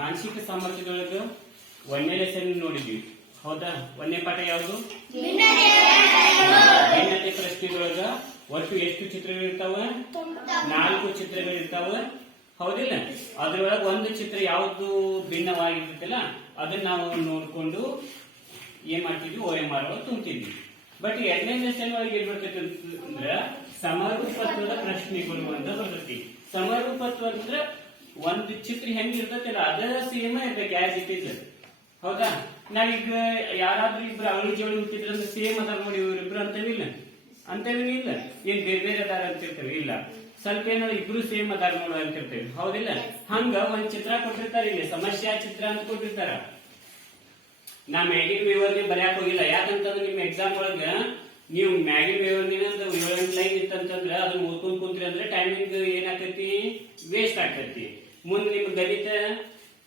ಮಾನಸಿಕ ಸಾಮರ್ಥ್ಯದೊಳಗೆ ಒಂದನೇ ಲೆಸನ್ ನೋಡಿದ್ವಿ. ಹೌದಾ? ಒಂದನೇ ಪಾಠ ಯಾವುದು? ಭಿನ್ನತೆ ಪ್ರಶ್ನೆದೊಳಗ ಒಟ್ಟು ಎಷ್ಟು ಚಿತ್ರಗಳಿರ್ತಾವ ನಾಲ್ಕು ಚಿತ್ರಗಳಿರ್ತಾವ ಹೌದಿಲ್ಲ? ಅದ್ರೊಳಗೆ ಒಂದು ಚಿತ್ರ ಯಾವ್ದು ಭಿನ್ನವಾಗಿರ್ತೈತಲ್ಲ ಅದನ್ನ ನಾವು ನೋಡ್ಕೊಂಡು ಏನ್ ಮಾಡ್ತಿದ್ವಿ? ಓರೆ ಮಾಡುವ ತುಂಬ್ತಿದ್ವಿ. ಬಟ್ ಎರಡನೇ ಲೆಸನ್ ಒಳಗೆ ಏನ್ ಬರ್ತೈತೆ ಅಂದ್ರ, ಸಮರೂಪತ್ವದ ಪ್ರಶ್ನೆಗಳು ಅಂತ ಬರ್ತೈತಿ ಸಮರೂಪತ್ವ ಅಂದ್ರ ಒಂದು ಚಿತ್ರ ಹೆಂಗಿರ್ತೈತಲ್ಲ ಅದ ಸೇಮ್ ಆಸ್ ಇಟ್ ಇಸ್ ಹೌದಾ? ನಾವೀಗ ಯಾರಾದ್ರೂ ಇಬ್ರು ಅವಳಿ ಜೋಳಿ ಹುಟ್ಟಿದ್ರೆ ಸೇಮ್ ಅದಾರ ನೋಡಿ ಇವ್ರಿಬ್ರು ಅಂತವಿಲ್ಲ ಅಂತವೇನು ಇಲ್ಲ. ಏನ್ ಬೇರೆ ಬೇರೆ ಅದಾರ ಅಂತಿರ್ತೇವೆ? ಇಲ್ಲ. ಸ್ವಲ್ಪ ಏನೋ ಇಬ್ರು ಸೇಮ್ ಅದಾರ ನೋಡು ಅಂತಿರ್ತೇವೆ. ಹೌದಿಲ್ಲ? ಹಂಗ ಒಂದ್ ಚಿತ್ರ ಕೊಟ್ಟಿರ್ತಾರ ಇಲ್ಲಿ. ಸಮಸ್ಯೆ ಚಿತ್ರ ಅಂತ ಕೊಟ್ಟಿರ್ತಾರ. ನಾ ಮ್ಯಾಗಿನ್ ವಿವರ್ಗೆ ಬರ್ಯಾಕ್ ಹೋಗಿಲ್ಲ. ಯಾಕಂತಂದ್ರೆ ನಿಮ್ ಎಕ್ಸಾಮ್ ಒಳಗ ನೀವು ಮ್ಯಾಗಿನ್ ವಿವರಣೆ ಏಳೆಂಟು ಲೈನ್ ಇತ್ತಂತಂದ್ರ ಅದನ್ನ ಓದ್ಕೊಂಡ್ ಕುಂತ್ರಿ ಅಂದ್ರೆ ಟೈಮಿಂಗ್ ಏನಾಗ್ತೈತಿ? ವೇಸ್ಟ್ ಆಗ್ತೈತಿ. ಮುಂದೆ ನಿಮ್ಗೆ ಗಣಿತ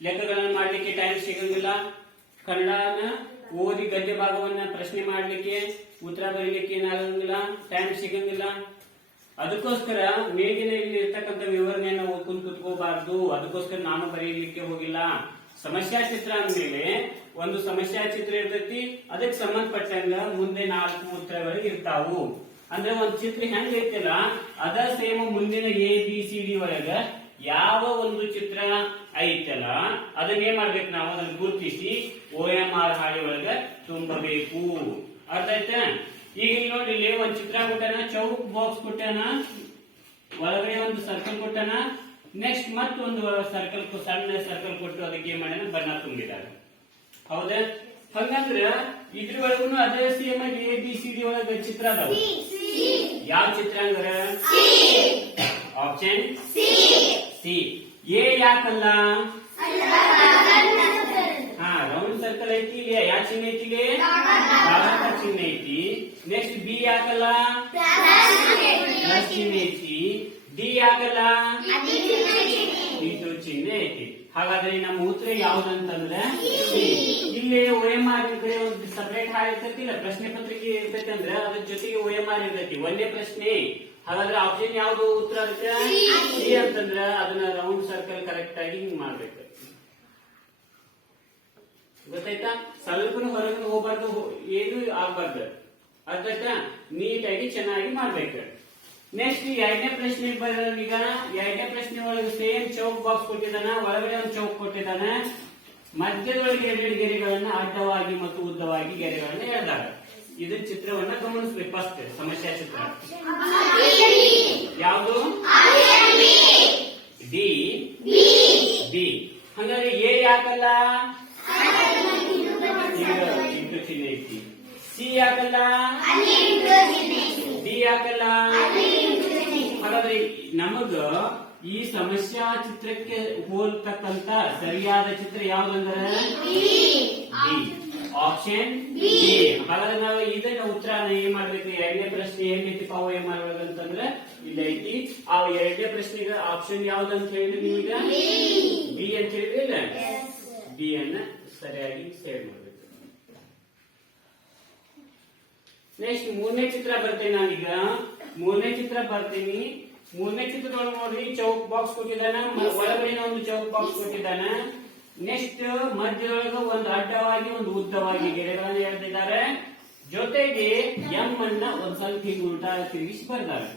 ಲೆಕ್ಕಗಳನ್ನ ಮಾಡ್ಲಿಕ್ಕೆ ಟೈಮ್ ಸಿಗಂಗಿಲ್ಲ. ಕನ್ನಡನ ಓದಿ ಗದ್ಯ ಭಾಗವನ್ನ ಪ್ರಶ್ನೆ ಮಾಡ್ಲಿಕ್ಕೆ, ಉತ್ತರ ಬರೀಲಿಕ್ಕೆ ಏನಾಗಂಗಿಲ್ಲ. ಟೈಮ್ ಸಿಗಂಗಿಲ್ಲ. ಅದಕ್ಕೋಸ್ಕರ ಮೇಗಿನ ಇಲ್ಲಿ ಇರ್ತಕ್ಕಂಥ ವಿವರಣೆಯನ್ನ ಓದ್ಕೊಂಡ್ ಕುತ್ಕೋಬಾರ್ದು. ಅದಕ್ಕೋಸ್ಕರ ನಾನು ಬರೀಲಿಕ್ಕೆ ಹೋಗಿಲ್ಲ. ಸಮಸ್ಯಾ ಚಿತ್ರ ಅಂದ್ಮೇಲೆ ಒಂದು ಸಮಸ್ಯಾ ಚಿತ್ರ ಇರ್ತೈತಿ, ಅದಕ್ಕೆ ಸಂಬಂಧಪಟ್ಟಂಗ ಮುಂದೆ ನಾಲ್ಕು ಉತ್ತರಗಳು ಇರ್ತಾವು. ಅಂದ್ರೆ ಒಂದ್ ಚಿತ್ರ ಹೆಂಗ್ ಐತಿಲ್ಲ, ಅದ ಸೇಮ್ ಮುಂದಿನ ಎ ಬಿ ಸಿ ಡಿ ಒಳಗ ಯಾವ ಒಂದು ಚಿತ್ರ ಐತಲ್ಲ, ಅದನ್ನ ಏನ್ ಮಾಡ್ಬೇಕು ನಾವು? ಅದನ್ನ ಗುರುತಿಸಿ ಓ ಎಂ ಆರ್ ಹಾಳಿ ಒಳಗ ತುಂಬಬೇಕು. ಅರ್ಥ ಆಯ್ತಾ? ಈಗ ಇಲ್ಲಿ ನೋಡಿ, ಇಲ್ಲಿ ಒಂದ್ ಚಿತ್ರ ಕೊಟ್ಟಾನ, ಚೌಕ್ ಬಾಕ್ಸ್ ಕೊಟ್ಟಾನ, ಒಳಗಡೆ ಒಂದು ಸರ್ಕಲ್ ಕೊಟ್ಟಾನ ನೆಕ್ಸ್ಟ್ ಮತ್ತೊಂದು ಸರ್ಕಲ್ ಸಣ್ಣ ಸರ್ಕಲ್ ಕೊಟ್ಟು ಅದಕ್ಕೆ ಏನ್ ಮಾಡ್ಯಾನ? ಬಣ್ಣ ತುಂಬಿದ್ದಾರೆ ಹೌದಾ? ಹಂಗಂದ್ರ ಇದ್ರ ಒಳಗೂ ಅದೇ same A B C D ಒಳಗ ಚಿತ್ರ ಅದಾವ. ಯಾವ ಚಿತ್ರ ಅಂದ್ರ? ಆಪ್ಷನ್ ಸಿ ಎ ಯಾಕಲ್ಲ? ಹಾ ರೌಂಡ್ ಸರ್ಕಲ್ ಐತಿ ಇಲ್ಲಿ. ಯಾವ ಚಿಹ್ನೆ ಐತಿ ಇಲ್ಲಿ? ಚಿಹ್ನೆ. ಐತಿ. Next B ಯಾಕಲ್ಲ? ಪ್ಲಸ್ ಚಿಹ್ನೆ ಐತಿ ಡಿ ಯಾಕಲ್ಲ ಇದು ಚಿಹ್ನೆ ಐತಿ ಹಾಗಾದ್ರೆ ನಮ್ಮ ಉತ್ತರ ಯಾವ್ದಂತಂದ್ರೆ C. ಇಲ್ಲಿ ಓ ಎಂ ಆರ್ ಕಡೆ ಒಂದು ಇಲ್ಲ ಪ್ರಶ್ನೆ ಪತ್ರಿಕೆ ಇರ್ತೈತಿ ಅಂದ್ರೆ ಅದ್ರ ಜೊತೆಗೆ ಓ ಎಂ ಆರ್ ಇರ್ತೈತಿ. ಒಂದೇ ಪ್ರಶ್ನೆ ಹಾಗಾದ್ರೆ ಆಪ್ಷನ್ ಯಾವ್ದು ಉತ್ತರ ಅದಕ್ಕೆ ಸಿ. ಅಂತಂದ್ರ ಅದನ್ನ ರೌಂಡ್ ಸರ್ಕಲ್ ಕರೆಕ್ಟ್ ಆಗಿ ಹಿಂಗ್ ಮಾಡ್ಬೇಕು. ಗೊತ್ತಾಯ್ತಾ? ಸ್ವಲ್ಪನು ಹೊರಗೆ ಹೋಗ್ಬಾರ್ದು ಏನು ಆಗ್ಬಾರ್ದು. ಅರ್ಥ ನೀಟಾಗಿ ಚೆನ್ನಾಗಿ ಮಾಡ್ಬೇಕು. ನೆಕ್ಸ್ಟ್ ಎರಡನೇ ಪ್ರಶ್ನೆ ಬರೋಣ ಈಗ ಎರಡನೇ ಪ್ರಶ್ನೆ ಒಳಗೆ ಸೇಮ್ ಚೌಕ್ ಬಾಕ್ಸ್ ಕೊಟ್ಟಿದ್ದಾನ ಒಳಗಡೆ ಒಂದು ಚೌಕ್ ಕೊಟ್ಟಿದ್ದಾನೆ. ಮಧ್ಯದೊಳಗೆ ಎರಡು ಗೆರೆಗಳನ್ನ ಅಡ್ಡವಾಗಿ ಮತ್ತು ಉದ್ದವಾಗಿ ಗೆರೆಗಳನ್ನ ಎಳೆದಾಗ ಇದು ಚಿತ್ರವನ್ನ ಗಮನಿಸ್ಬೇಕು ಫಸ್ಟ್ ಸಮಸ್ಯೆ ಚಿತ್ರ. ಯಾವುದು? ಡಿ. ಡಿ. ಹಂಗಾದ್ರೆ ಎ ಯಾಕಲ್ಲ? ಇಂಟು ಚಿಹ್ನೆ ಐತಿ. ಸಿ ಯಾಕಲ್ಲ? ಡಿ ಯಾಕಲ್ಲ? ಹಾಗಾದ್ರೆ ನಮಗ ಈ ಸಮಸ್ಯಾ ಚಿತ್ರಕ್ಕೆ ಹೋಲ್ತಕ್ಕಂತ ಸರಿಯಾದ ಚಿತ್ರ ಯಾವ್ದಂದ್ರೆ? ಆಪ್ಷನ್ ಬಿ ಹಾಗಾದ್ರೆ ನಾವು ಇದನ್ನ ಉತ್ತರ ಏನ್ ಮಾಡ್ಬೇಕು? ಎರಡನೇ ಪ್ರಶ್ನೆ ಏನ್ ಪಾವು ಏನ್ ಮಾಡ್ಬೇಕಂತಂದ್ರೆ ಇಲ್ಲ ಐತಿ. ಆ ಎರಡನೇ ಪ್ರಶ್ನೆಗೆ ಆಪ್ಷನ್ ಯಾವ್ದಂತ ಹೇಳಿ ನೀವೀಗ ಬಿ ಅಂತ ಹೇಳಿದ್ರಿಲ್ಲ ಬಿ ಅನ್ನ ಸರಿಯಾಗಿ ಸೇವ್ ಮಾಡ್ಬೇಕು. ನೆಕ್ಸ್ಟ್ ಮೂರನೇ ಚಿತ್ರ ಬರ್ತೇನೆ ನಾನೀಗ. ಮೂರನೇ ಚಿತ್ರ ಬರ್ತೀನಿ. ಮೂರನೇ ಚಿತ್ರದೊಳಗೆ ನೋಡ್ರಿ ಚೌಕ್ ಬಾಕ್ಸ್ ಕೊಟ್ಟಿದ್ದಾನ ಒಳಗಡೆ ಒಂದು ಚೌಕ್ ಬಾಕ್ಸ್ ಕೊಟ್ಟಿದ್ದಾನೆ. ನೆಕ್ಸ್ಟ್ ಮಧ್ಯದೊಳಗೆ ಒಂದು ಅಡ್ಡವಾಗಿ ಒಂದು ಉದ್ದವಾಗಿ ಗೆರೆಗಳನ್ನು ಎಳೆದಿದ್ದಾರೆ ಜೊತೆಗೆ ಎಂ ಅನ್ನ ಒಂದ್ ಸ್ವಲ್ಪ ಹೀಗೆ ಉಲ್ಟಾ ತಿರುಗಿಸಿ ಬರ್ತಾರೆ.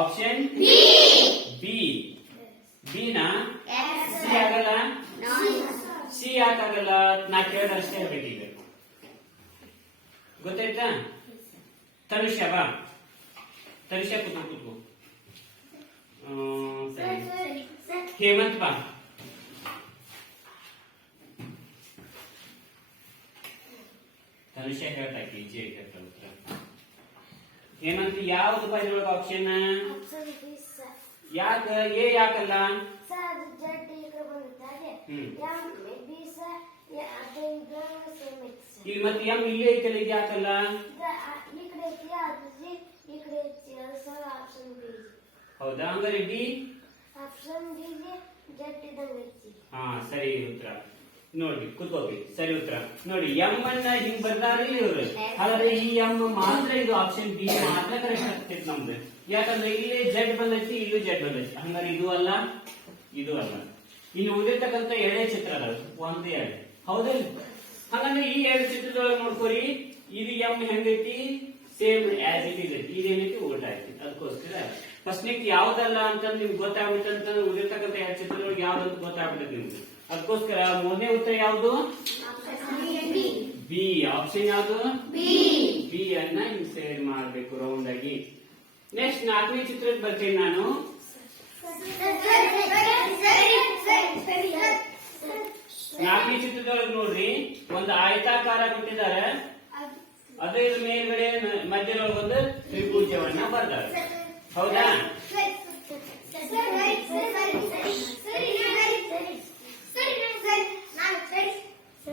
ಆಪ್ಷನ್ ಬಿ ಬಿನ ಸಿ ಆಗಲ್ಲ? ಸಿ ಯಾಕಾಗಲ್ಲ? ನಾ ಕೇಳಷ್ಟೇ ಹೇಳ್ಬೇಕೀಗ ಗೊತ್ತಾಯ್ತಾ? ತನುಷ್ಯ ಬಾ. ತನುಷ್ಯ ಕೂತ್ಕೋ ಕೂತ್ಕೋ ಹ್ಮ್, ಸರಿ. ಹೇಮಂತ್ ಬಾ ತನುಷ್ಯ ಹೇಳ್ತಾಕಿ ಈಜಿ ಹೇಳ್ತಾ ಉತ್ತರ ಹೇಮಂತ್ ಯಾವ್ದು ಬೈದ್ರೊಳಗ ಆಪ್ಷನ್ ಯಾಕ ಎ ಯಾಕಲ್ಲ ಹ್ಮ್. ಇಲ್ಲಿ ಮತ್ತೆ ಎಂ ಇಲ್ಲೇ ಐತಲ್ಲ ಇದು ಯಾಕಲ್ಲ ಹೌದಾ? ಹಂಗಾರೆ ಡಿ ಹಾ, ಸರಿ, ಉತ್ತರ. ನೋಡಿ ಕೂತ್ಕೋಬಿ ಸರಿ, ಉತ್ತರ. ನೋಡಿ, ಎಂ ಅನ್ನ ಹಿಂಗ್ ಬರ್ತಾರೆ ಇವ್ರು. ಹಾಗಾದ್ರೆ ಈ ಎಂ ಮಾತ್ರ ಇದು ಆಪ್ಷನ್ ಬಿ ಮಾತ್ರ ಕರೆಕ್ಟ್ ಆಗ್ತೈತಿ ನಮ್ದು. ಯಾಕಂದ್ರೆ ಇಲ್ಲಿ ಜೆಡ್ ಬಂದೈತಿ, ಇಲ್ಲೂ ಜೆಡ್ ಬಂದೈತಿ. ಹಂಗಾರೆ ಇದು ಅಲ್ಲ ಇದು ಅಲ್ಲ. ಇನ್ನು ಉಳಿದಿರ್ತಕ್ಕಂಥ ಎರಡೇ ಚಿತ್ರ ಅದ ಒಂದೇ, ಎರಡು. ಹೌದಲ್ಲ? ಹಂಗಂದ್ರೆ ಈ ಎರಡು ಚಿತ್ರದೊಳಗೆ ನೋಡ್ಕೋರಿ. ಇದು ಎಂ ಹೆಂಗೈತಿ? ಸೇಮ್ ಆಸ್ ಇಟ್ ಇದೆ ಇದೇನೈತಿ ಉಲ್ಟಾ ಐತಿ ಅದಕ್ಕೋಸ್ಕರ ಫಸ್ಟ್ನಿಕ್ ಯಾವ್ದಲ್ಲ ಅಂತಂದ್ರೆ ನಿಮ್ಗೆ ಗೊತ್ತಾಗ್ಬಿಟ್ಟು ಅಂತಂದ್ರೆ ಉಳಿದಿರ್ತಕ್ಕಂಥ ಎರಡು ಚಿತ್ರದೊಳಗೆ ಯಾವ್ದಂತ ಗೊತ್ತಾಗ್ಬಿಟ್ಟೈತಿ ನಿಮ್ಗೆ ಅದಕ್ಕೋಸ್ಕರ ಮೂರನೇ ಉತ್ತರ ಯಾವುದು ಬಿ ಆಪ್ಷನ್ ಯಾವುದು ಬಿ ಅನ್ನ ಸೇರ್ ಮಾಡ್ಬೇಕು ರೌಂಡ್ ಆಗಿ. ನೆಕ್ಸ್ಟ್ ನಾಲ್ಕನೇ ಚಿತ್ರದ ಬರ್ತೀನಿ ನಾನು. ನಾಲ್ಕನೇ ಚಿತ್ರದೊಳಗೆ ನೋಡ್ರಿ. ಒಂದು ಆಯತಾಕಾರ ಕೊಟ್ಟಿದ್ದಾರೆ. ಅದೇ ಇದ್ರ ಮೇಲ್ಗಡೆ ಮ- ಮಧ್ಯದೊಳಗೆ ಒಂದು ತ್ರಿಭುಜವನ್ನ ಬರ್ತಾರೆ. ಹೌದಾ?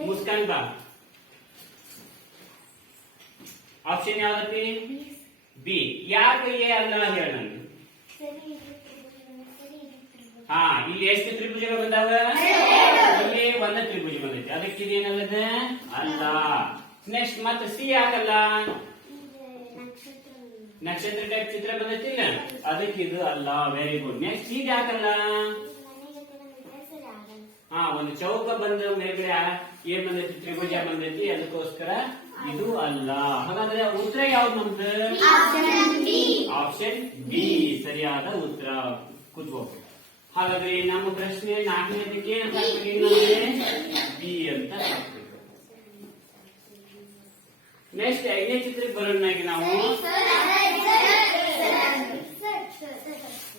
ಮುಸ್ಕಾನ್ ಬಾ. ಆಪ್ಷನ್ ಯಾವ್ದತಿ ಬಿ ಯಾಕೆ ಎ ಅಲ್ಲ ಹೇಳ ನನಗೆ. ಹಾ ಇಲ್ಲಿ ಎಷ್ಟು ತ್ರಿಭುಜಗಳು ಬಂದಾವ? ಇಲ್ಲಿ ಒಂದ ತ್ರಿಭುಜ ಬಂದೈತಿ. ಅದಕ್ಕೆ ಇದೇನಲ್ಲದ? ಅಲ್ಲ. ನೆಕ್ಸ್ಟ್ ಮತ್ತೆ ಸಿ ಯಾಕಲ್ಲ? ನಕ್ಷತ್ರ ಟೈಪ್ ಚಿತ್ರ ಬಂದೈತಿ ಅದಕ್ಕೆ ಇದು ಅಲ್ಲ ವೆರಿ ಗುಡ್ ನೆಕ್ಸ್ಟ್ ಇದು ಯಾಕಲ್ಲ? ಹಾ ಒಂದು ಚೌಕ ಬಂದ ಮೇಲ್ಗಡೆ ಏನ್ ಬಂದೈತಿ? ತ್ರಿಭುಜ ಬಂದೈತಿ ಅದಕ್ಕೋಸ್ಕರ ಇದು ಅಲ್ಲ. ಹಾಗಾದ್ರೆ ಉತ್ತರ ಯಾವ್ದು ನಮ್ದು? ಆಪ್ಷನ್ ಬಿ ಸರಿಯಾದ ಉತ್ತರ. ಕುತ್ಕೋಬೇಕು ಹಾಗಾದ್ರೆ ನಮ್ಮ ಪ್ರಶ್ನೆ ನಾಲ್ಕನೇದಕ್ಕೆ ಬಿ ಅಂತ ನೆಕ್ಸ್ಟ್ ಐದನೇ ಚಿತ್ರಕ್ಕೆ ಬರೋಣ ನಾವು.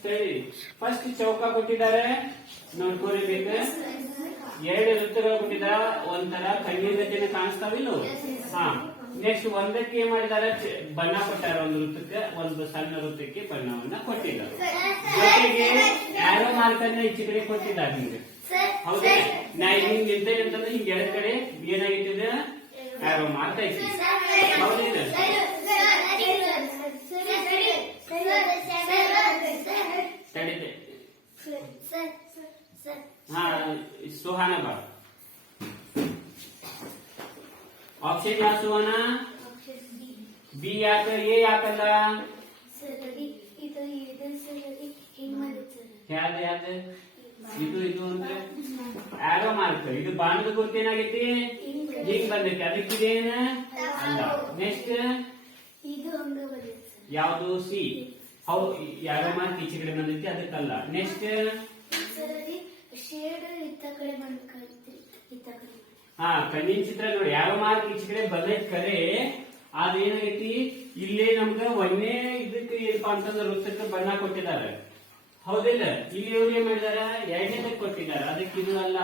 ಸರಿ ಫಸ್ಟ್ ಚೌಕ ಕೊಟ್ಟಿದ್ದಾರೆ. ನೋಡ್ಕೋಬೇಕು ಎರಡು ವೃತ್ತಗಳು ಕೊಟ್ಟಿದ್ದಾರೆ ಒಂಥರ ಕಣ್ಣಿನ ಕಾಣಿಸ್ತಾವ ಕಾಣಿಸ್ತಾವಿಲ್ಲ? ಹಾ ನೆಕ್ಸ್ಟ್ ಒಂದಕ್ಕೆ ಏನ್ ಮಾಡಿದಾರೆ ಬಣ್ಣ ಕೊಟ್ಟಾರ ಒಂದು ವೃತ್ತಕ್ಕೆ, ಒಂದು ಸಣ್ಣ ವೃತ್ತಕ್ಕೆ ಬಣ್ಣವನ್ನ ಕೊಟ್ಟಿದ್ದಾರೆ. ಜೊತೆಗೆ ಯಾರೋ ಮಾರ್ಕನ್ನ ಈಚೆ ಕಡೆ ಕೊಟ್ಟಿದ್ದಾರೆ ನಿಮ್ಗೆ. ಹೌದಾ? ನಾ ಹಿಂಗ್ ನಿಂತೇನೆ ಅಂತಂದ್ರೆ ಹಿಂಗ್ ಎರಡ್ ಕಡೆ ಏನಾಗಿಟ್ಟಿದೆ? ಆರೋ ಮಾರ್ಕ್ ಐತಿ ತಡಿತೆ ಹಾ ಸುಹಾನ ಬಾ ಆಪ್ಷನ್ ಯಾವ ಸುಹಾನ ಬಿ ಯಾಕ ಎ ಯಾಕಲ್ಲ ಯಾವ್ದು ಯಾವ್ದು ಇದು ಇದು ಅಂದ್ರೆ ಆರೋ ಮಾರ್ಕ್ ಇದು ಬಾಣದ ಗೊತ್ತೇನಾಗೈತಿ ಹಿಂಗ್. ಬಂದೈತಿ. ಅದಕ್ಕೆ ಇದೇನ ಅಲ್ಲ ನೆಕ್ಸ್ಟ್ ಯಾವ್ದು? ಸಿ ಹೌದು ಯಾರೋ ಮಾರ್ಕ್ ಈಚೆ ಕಡೆ ಬಂದೈತಿ ಅದಕ್ಕಲ್ಲ. ನೆಕ್ಸ್ಟ್ ಹಾ ಕಣ್ಣಿನ ಚಿತ್ರ ನೋಡಿ. ಯಾವ ಮಾರ್ಕ್ ಈಚೆ ಕಡೆ ಬಂದೈತಿ ಕರೆ. ಅದೇನಾಗೈತಿ? ಇಲ್ಲೇ ನಮ್ಗ ಒಂದೇ ಇದಕ್ಕೆ ಏನಪ್ಪಾ ಅಂತಂದ್ರೆ ವೃತ್ತಕ್ಕೆ ಬಣ್ಣ ಕೊಟ್ಟಿದ್ದಾರೆ. ಹೌದಿಲ್ಲ. ಇಲ್ಲಿ ಇವ್ರು ಏನ್ ಮಾಡಿದಾರ ಎರಡನೇದಕ್ಕೆ ಕೊಟ್ಟಿದ್ದಾರೆ. ಅದಕ್ಕೆ ಇದು ಅಲ್ಲ.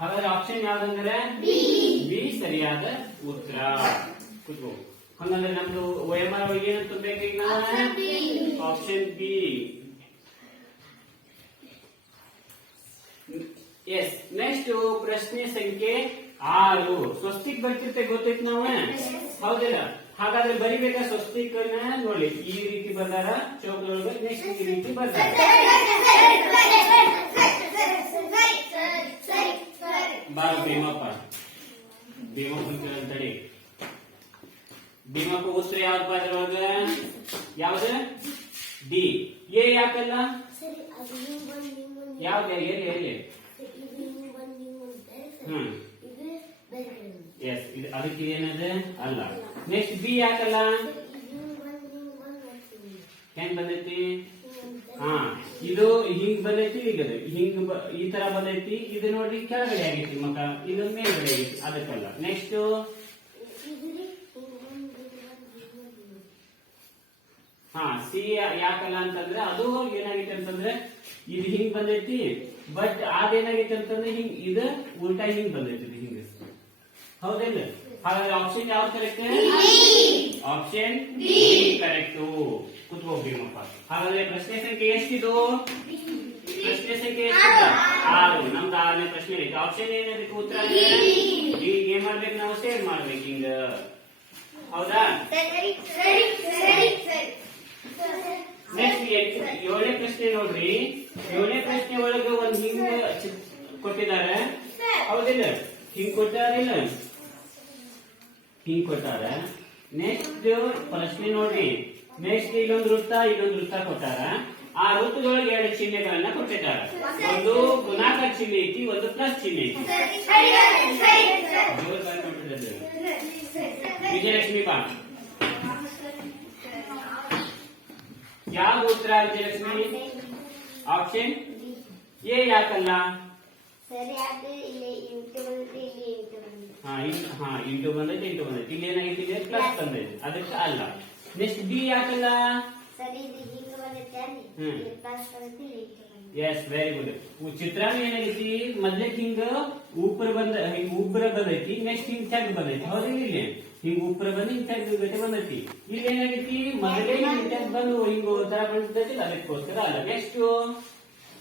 ಹಾಗಾದ್ರೆ ಆಪ್ಷನ್ ಯಾವ್ದಂದ್ರೆ? ಬಿ. ಸರಿಯಾದ ಉತ್ತರ. ಕೂತ್ಕೋ. ಹಂಗಂದ್ರೆ ನಮ್ದು ಒ ಎಂ ಆರ್ ಏನು ತುಂಬಬೇಕು ಈಗ? Option option B. Yes next ಪ್ರಶ್ನೆ ಸಂಖ್ಯೆ ಆರು. ಸ್ವಸ್ತಿಕ್ ಬರ್ತಿರ್ತೆ ಗೊತ್ತೈತೆ ನಾವು? ಹೌದಿಲ್ಲ. ಹಾಗಾದ್ರೆ ಬರಿಬೇಕಾ ಸ್ವಸ್ತಿಕ್ ನೋಡಿ. ಈ ರೀತಿ ಬಂದಾರ ಚೌಕದೊಳಗೆ ನೆಕ್ಸ್ಟ್ ಈ ರೀತಿ ಬರ್ದಾರ ಬಾರ ಭೀಮಪ್ಪ. ಭೀಮಪ್ಪ ಅಂತೇಳಿ ಭೀಮಪ್ಪ ಉತ್ತರ ಯಾವ್ದಪ್ಪ ಅದ್ರೊಳಗ ಯಾವ್ದ? ಡಿ. ಎ ಯಾಕಲ್ಲ? ಯಾವ್ದು? ಎಲ್ಲಿ ಎಲ್ಲಿ. ಹ್ಮ್. ಎಸ್ ಇದು ಅದಕ್ಕೆ ಏನದ? ಅಲ್ಲ. ನೆಕ್ಸ್ಟ್ ಬಿ ಯಾಕಲ್ಲ? ಹಿಂಗ್ ಬಂದೈತಿ? ಹಾ, ಇದು ಹಿಂಗ್ ಬಂದೈತಿ, ಈಗ. ಹಿಂಗ್ ಈ ತರ ಬಂದೈತಿ, ಇದು ನೋಡ್ರಿ ಕೆಳಗಡೆ ಆಗೈತಿ ಮಕ್ಕ ಇದು ಮೇಲ್ಗಡೆ ಆಗೈತಿ, ಅದಕ್ಕಲ್ಲ. ನೆಕ್ಸ್ಟ್. ಹಾ ಸಿ ಯಾಕಲ್ಲ ಅಂತಂದ್ರೆ, ಅದು ಏನಾಗೈತಿ ಅಂತಂದ್ರೆ, ಇದು ಹಿಂಗ್ ಬಂದೈತಿ ಬಟ್ ಅದೇನಾಗೈತಿ ಅಂತಂದ್ರೆ, ಹಿಂಗ್, ಇದು ಉಲ್ಟಾ ಹಿಂಗ್ ಬಂದೈತಿ ಹಿಂಗ. ಹೌದಿಲ್ಲ ಹಾಗಾದ್ರೆ ಆಪ್ಷನ್ ಯಾವ್ದು ಕರೆಕ್ಟ್ ಆಪ್ಷನ್ ಕರೆಕ್ಟ್ ಕುತ್ಕೋಬೇಕಪ್ಪ ಹಾಗಾದ್ರೆ ಪ್ರಶ್ನೆ ಸಂಖ್ಯೆ ಎಷ್ಟಿದು? ಪ್ರಶ್ನೆ ಸಂಖ್ಯೆ ಎಷ್ಟಿದೆ? ಆರು. ನಮ್ದು ಆರನೇ ಪ್ರಶ್ನೆ ಐತಿ ಆಪ್ಷನ್ ಏನದಕ್ಕೆ ಉತ್ತರ ಈಗ ಏನ್ ಮಾಡ್ಬೇಕು ನಾವು? ಸೇವ್ ಮಾಡ್ಬೇಕು ಹಿಂಗ. ಹೌದಾ? ನೆಕ್ಸ್ಟ್ ಏಳನೇ ಪ್ರಶ್ನೆ ನೋಡ್ರಿ. ಏಳನೇ ಪ್ರಶ್ನೆ ಒಳಗೆ ಒಂದ್ ಹಿಂಗ್ ಕೊಟ್ಟಿದ್ದಾರೆ. ಹೌದಿಲ್ಲ? ಹಿಂಗ್ ಕೊಟ್ಟಾರಿಲ್ಲ. ಹಿಂಗ್ ಕೊಟ್ಟಾರ ನೆಕ್ಸ್ಟ್ ಪ್ರಶ್ನೆ ನೋಡ್ರಿ ನೆಕ್ಸ್ಟ್ ಇಲ್ಲೊಂದು ವೃತ್ತ ಇಲ್ಲೊಂದು ವೃತ್ತ ಕೊಟ್ಟಾರ ಆ ವೃತ್ತದೊಳಗೆ ಎರಡು ಚಿಹ್ನೆಗಳನ್ನ ಕೊಟ್ಟಿದ್ದಾರೆ. ಒಂದು ಗುಣಾಕಾರ ಚಿಹ್ನೆ ಐತಿ, ಒಂದು ಪ್ಲಸ್ ಚಿಹ್ನೆ ಐತಿ. ವಿಜಯಲಕ್ಷ್ಮಿ ಬಾ ಯಾವ ಉತ್ತರ ವಿಜಯಲಕ್ಷ್ಮಿ? ಆಪ್ಷನ್ ಎ ಯಾಕಲ್ಲ? ಹಾ ಇಂಟು ಬಂದೈತೆ ಇಂಟು ಬಂದೈತೆ ಇಲ್ಲಿ ಏನಾಗಿದೆ ಪ್ಲಸ್ ಬಂದೈತೆ ಅದಕ್ಕೆ ಅಲ್ಲ. ನೆಕ್ಸ್ಟ್ ಬಿ ಯಾಕಲ್ಲ? ಇಲ್ಲಿ ಇಲ್ಲಿ ಎಸ್ ವೆರಿ ಗುಡ್ ಚಿತ್ರಾನ್ನ ಏನಾಗೈತಿ ಮೊದ್ಲೇ ಹಿಂಗ ಉಪ್ರ ಬಂದ ಹಿಂಗ ಉಬ್ರ ಬಂದೈತಿ ನೆಕ್ಸ್ಟ್ ಹಿಂಗ್ ತೆಗ್ ಬಂದೈತಿ. ಹೌದಿಲ್ಲ ಇಲ್ಲಿ? ಹಿಂಗ ಉಪ್ರ ಬಂದು ಹಿಂಗ್ ತೆಗ್ ಗಟ್ಟಿ ಬಂದೈತಿ. ಇಲ್ಲಿ ಏನಾಗೈತಿ ಮೊದಲೇ ಹಿಂಗ್ ತೆಗ್ ಬಂದು ಹಿಂಗ ತರ ಬಂದೈತಿ ಅದಕ್ಕೋಸ್ಕರ ಅಲ್ಲ. ನೆಕ್ಸ್ಟ್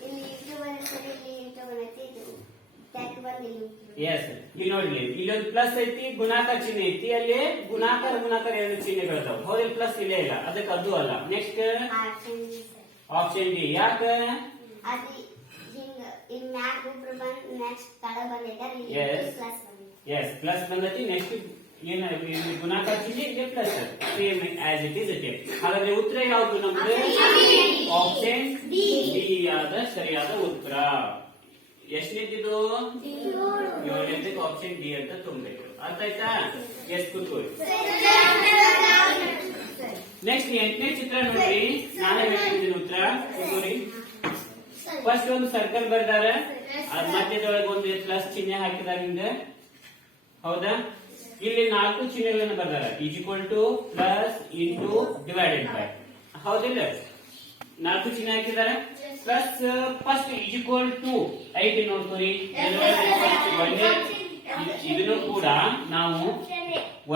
ಇಲ್ಲಿ ಇಂಟು ಬಂದೈತೆ ಇಲ್ಲಿ ಇಂಟು ಬಂದೈತೆ ಇದು ಟ್ಯಾಕ್ ಬಂದು ಇಲ್ಲಿ ಇಂಟು ಬಂದೈತೆ. ಎಸ್ ಇಲ್ಲಿ ನೋಡ್ಲಿ ಇಲ್ಲೊಂದು ಪ್ಲಸ್ ಐತಿ ಗುಣಾಕಾರ ಚಿಹ್ನೆ ಐತಿ. ಅಲ್ಲಿ ಗುಣಾಕಾರ ಗುಣಾಕಾರ ಎರಡು ಚಿಹ್ನೆಗಳಿದಾವೆ ಹೌದಿಲ್ಲ ಪ್ಲಸ್ ಇಲ್ಲೇ ಇಲ್ಲ ಅದಕ್ಕೆ ಅದು ಅಲ್ಲ. Next option D sir option D ಯಾಕ? ಅದು ಹಿಂಗ ಇಲ್ಲಿ ಮ್ಯಾಕ್ ಒಬ್ರು ಬಂದು ನೆಕ್ಸ್ಟ್ ತಳ ಬಂದೈತೆ ಅಲ್ಲಿ Yes. ಪ್ಲಸ್ ಬಂದೈತೆ ಎಸ್ ಪ್ಲಸ್ ಬಂದೈತಿ ನೆಕ್ಸ್ಟ್ ಏನ ಇಲ್ಲಿ ಗುಣಾಕಾರ ಚಿಹ್ನೆ ಇದೆ plus same as it is it ಹಾಗಾದ್ರೆ ಉತ್ತರ ಯಾವುದು ನಮ್ದು? ಆಪ್ಷನ್ ಡಿ ಆದ ಸರಿಯಾದ ಉತ್ತರ. ಎಷ್ಟನೇದಿದು ಏಳನೇದಕ್ಕೆ ಆಪ್ಷನ್ ಡಿ ಅಂತ ತುಂಬಬೇಕು ಅರ್ಥ ಆಯ್ತಾ ಎಸ್ ಕೂತ್ಕೊಳ್ಳಿ. ನೆಕ್ಸ್ಟ್ ಎಂಟನೇ ಚಿತ್ರ ನೋಡಿ. ನಾನೇ ಹೇಳ್ತಿದ್ದೀನಿ ಉತ್ತರ. ಕೂತ್ಕೊಳ್ಳಿ. ಫಸ್ಟ್ ಒಂದು ಸರ್ಕಲ್ ಬರ್ದಾರ. ಅದ್ ಮಧ್ಯದೊಳಗೆ ಒಂದು ಪ್ಲಸ್ ಚಿಹ್ನೆ ಹಾಕಿದಾರ ಹಿಂದೆ. ಹೌದಾ? ಇಲ್ಲಿ ನಾಲ್ಕು ಚಿಹ್ನೆಗಳನ್ನ ಬರ್ದಾರ. Is equal to plus into divided by ಹೌದಿಲ್ಲ? ನಾಲ್ಕು ಚಿಹ್ನೆ ಹಾಕಿದಾರೆ? Plus first is equal to it ನೋಡ್ತೀರಿ ಇದನ್ನು ಕೂಡ ನಾವು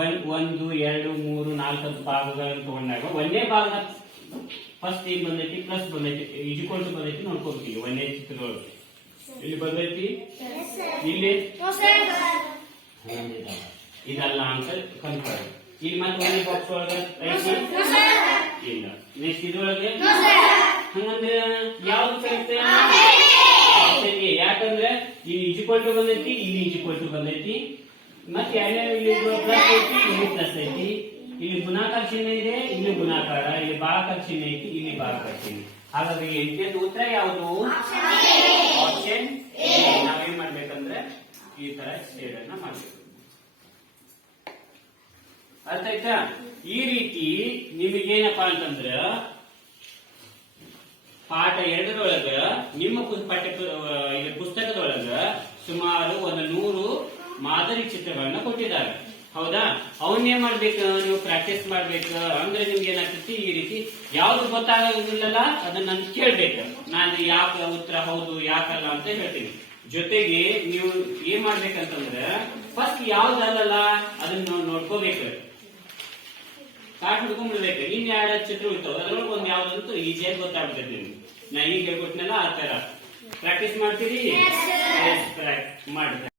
ಒಂದ್ ಒಂದು ಎರಡು ಮೂರು ನಾಲ್ಕು ಭಾಗಗಳನ್ನು ತಗೊಂಡಾಗ ಒಂದೇ ಭಾಗದ ಫಸ್ಟ್ ಏನ್ ಬಂದೈತಿ? ಪ್ಲಸ್ ಬಂದೈತಿ. ಈಕ್ವಲ್ ಟು ಬಂದೈತಿ ನೋಡ್ಕೋಬೇಕು ಒಂದೇ ಚಿತ್ರದೊಳಗೆ. ಇಲ್ಲಿ ಬಂದೈತಿ? ಇಲ್ಲಿ? ಇದಲ್ಲ ಅಂತ ಕನ್ಫರ್ಮ್ ಇಲ್ಲಿ ಮತ್ತೆ ಒಂದೇ ಬಾಕ್ಸ್ ಒಳಗೆ ಇಲ್ಲ. ನೆಕ್ಸ್ಟ್ ಇದ್ರೊಳಗೆ? ಹಂಗಂದ್ರೆ ಯಾವ್ದು ಕರೆಕ್ಟ್? ಯಾಕಂದ್ರೆ ಇಲ್ಲಿ ಇಜಿಕ್ವಲ್ ಟು ಬಂದೈತಿ ಇಲ್ಲಿ ಇಜಿಕ್ವಲ್ ಟು ಬಂದೈತಿ. ಮತ್ತೆ ಯಾರ್ಯಾರು ಇಲ್ಲಿ ಪ್ಲಸ್ ಐತಿ ಇಲ್ಲಿ ಪ್ಲಸ್ ಐತಿ. ಇಲ್ಲಿ ಗುಣಾಕಾರ ಚಿಹ್ನೆ ಇದೆ ಇಲ್ಲಿ ಗುಣಾಕಾರ. ಇಲ್ಲಿ ಭಾಗಾಕಾರ ಚಿಹ್ನೆ ಐತಿ ಇಲ್ಲಿ ಭಾಗಾಕಾರ ಚಿಹ್ನೆ. ಹಾಗಾದ್ರೆ ಎಂಟನೇದು ಉತ್ತರ ಯಾವುದು? ಆಪ್ಷನ್ ನಾವೇನ್ ಮಾಡ್ಬೇಕಂದ್ರೆ ಈ ತರ ಶೇಡ್ ಅನ್ನ ಮಾಡ್ಬೇಕು. ಅರ್ಥ ಆಯ್ತಾ? ಈ ರೀತಿ ನಿಮಗೇನಪ್ಪಾ ಅಂತಂದ್ರ ಪಾಠ ಎರಡರೊಳಗ, ನಿಮ್ಮ ಪಠ್ಯ ಪುಸ್ತಕದೊಳಗ ಸುಮಾರು ಒಂದು ನೂರು ಮಾದರಿ ಚಿತ್ರಗಳನ್ನ ಕೊಟ್ಟಿದ್ದಾರೆ. ಹೌದಾ? ಅವನ್ನೇ ಮಾಡ್ಬೇಕು ನೀವು? ಪ್ರಾಕ್ಟೀಸ್ ಮಾಡ್ಬೇಕು. ಅಂದ್ರೆ ನಿಮ್ಗೆ ಏನಾಗ್ತೈತಿ? ಈ ರೀತಿ ಯಾವ್ದು ಗೊತ್ತಾಗೋದಿಲ್ಲಲ್ಲ, ಅದನ್ನ ನಾನು ಕೇಳ್ಬೇಕು. ನಾನು ಯಾಕ ಉತ್ತರ ಹೌದು, ಯಾಕಲ್ಲ ಅಂತ ಹೇಳ್ತೀನಿ. ಜೊತೆಗೆ ನೀವು ಏನ್ ಮಾಡ್ಬೇಕಂತಂದ್ರೆ ಫಸ್ಟ್ ಯಾವ್ದಲ್ಲ ಅದನ್ನ ನೋಡ್ಕೋಬೇಕು. ಕಾಟ್ ಹಿಡ್ಕೊಂಡ್ಬಿಡ್ಬೇಕು ಇನ್ ಎರಡು ಚಿತ್ರ ಇರ್ತಾವ ಅದ್ರೊಳಗೆ ಒಂದ್ ಯಾವ್ದಂತೂ ಈ ಗೊತ್ತಾಗ್ಬಿಡ್ತೈತಿ ನಿಮ್ಗೆ. ನಾ ಈಗ ಹೇಳ್ಕೊಟ್ನಲ್ಲ ಆ ತರ ಪ್ರಾಕ್ಟೀಸ್ ಮಾಡ್ತೀರಿ? ಮಾಡಿ